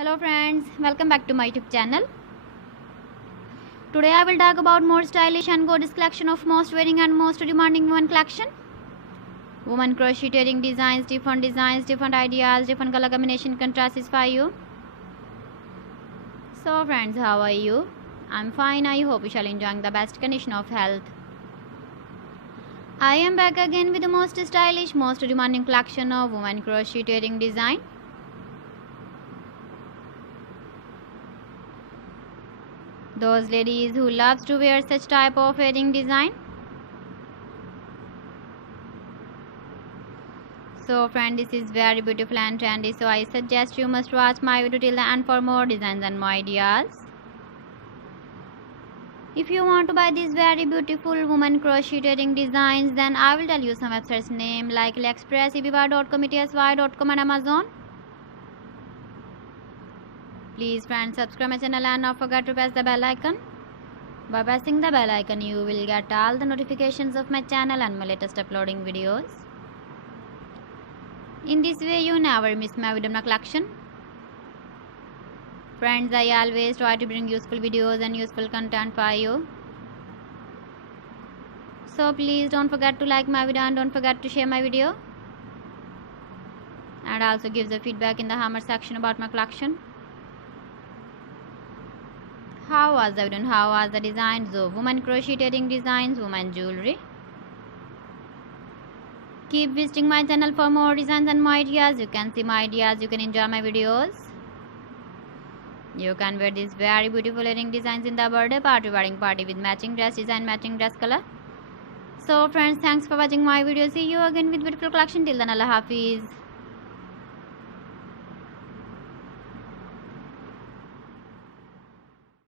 Hello friends, welcome back to my YouTube channel. Today I will talk about more stylish and gorgeous collection of most wearing and most demanding women collection. Women crocheting designs, different ideas, different color combination contrasts for you. So friends, how are you? I'm fine. I hope you shall enjoying the best condition of health. I am back again with the most stylish, most demanding collection of women crocheting design. Those ladies who loves to wear such type of wedding design. So friend, this is very beautiful and trendy, so I suggest you must watch my video till the end for more designs and more ideas. If you want to buy these very beautiful woman crocheting designs, then I will tell you some websites name like AliExpress, eBay.com, etsy.com and Amazon. Please friends, subscribe my channel and not forget to press the bell icon. By pressing the bell icon, you will get all the notifications of my channel and my latest uploading videos. In this way, you never miss my video collection. Friends, I always try to bring useful videos and useful content for you. So please don't forget to like my video and don't forget to share my video. And also give the feedback in the hammer section about my collection. How was the video and how was the designs of women crocheting designs, women jewelry? Keep visiting my channel for more designs and more ideas. You can see my ideas, you can enjoy my videos. You can wear these very beautiful earring designs in the birthday party, wedding party with matching dress design, matching dress color. So friends, thanks for watching my video. See you again with beautiful collection. Till then, Allah Hafiz.